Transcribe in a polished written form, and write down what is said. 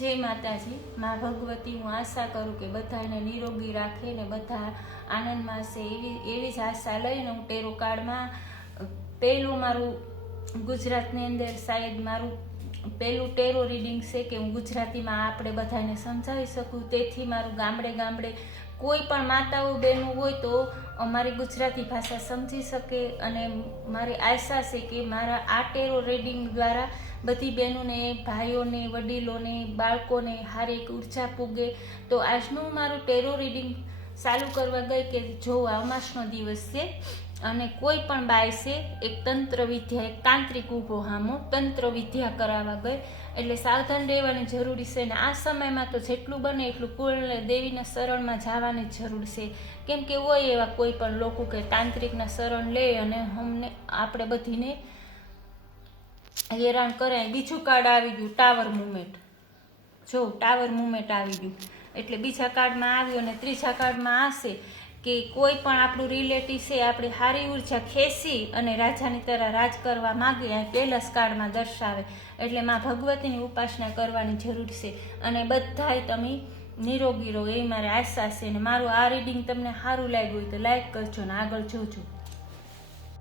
જય માતાજી। માં ભગવતી હું આશા કરું કે બધાને નિરોગી રાખે ને બધા આનંદમાં હશે એવી જ આશા લઈને હું ટેરો કાર્ડમાં પહેલું મારું ગુજરાતની અંદર શાયદ મારું પહેલું ટેરો રીડિંગ છે કે હું ગુજરાતીમાં આપણે બધાને સમજાવી શકું, તેથી મારું ગામડે ગામડે કોઈ પણ માતાઓ બહેનો હોય તો અમારી ગુજરાતી ભાષા સમજી શકે અને મારી આશા છે કે મારા આ ટેરો રીડિંગ દ્વારા બધી બહેનોને, ભાઈઓને, વડીલોને, બાળકોને હારી એક ઉર્જા પૂગે। તો આજનું મારું ટેરો રીડિંગ ચાલુ કરવા ગઈ કે જો અમાસનો દિવસ છે અને કોઈ પણ બાઈ છે એક તંત્ર વિદ્યા, એક તાંત્રિક ઊભો હામો તંત્ર વિદ્યા કરાવવા ગઈ, એટલે સાવધાન રહેવાની જરૂરી છે ને આ સમયમાં તો જેટલું બને એટલું કુલ દેવીના શરણમાં જવાની જરૂર છે, કેમ કે હોય એવા કોઈ પણ લોકો કે તાંત્રિકના શરણ લે અને અમને આપણે બધીને હેરાન કરાય। બીજું કાર્ડ આવી ગયું ટાવર મુવમેન્ટ, જો ટાવર મુવમેન્ટ આવી ગયું એટલે બીજા કાર્ડમાં આવ્યું અને ત્રીજા કાર્ડમાં આશે કે કોઈ પણ આપણું રિલેટિવ છે આપણી સારી ઉર્જા ખેંચી અને રાજાની તરહ રાજ કરવા માગે, પહેલા જ કાર્ડમાં દર્શાવે, એટલે માં ભગવતીની ઉપાસના કરવાની જરૂર છે અને બધાય તમે નિરોગી રહો એવી મારી આશા છે। અને મારું આ રીડિંગ તમને સારું લાગ્યું હોય તો લાઈક કરજો ને આગળ જોજો।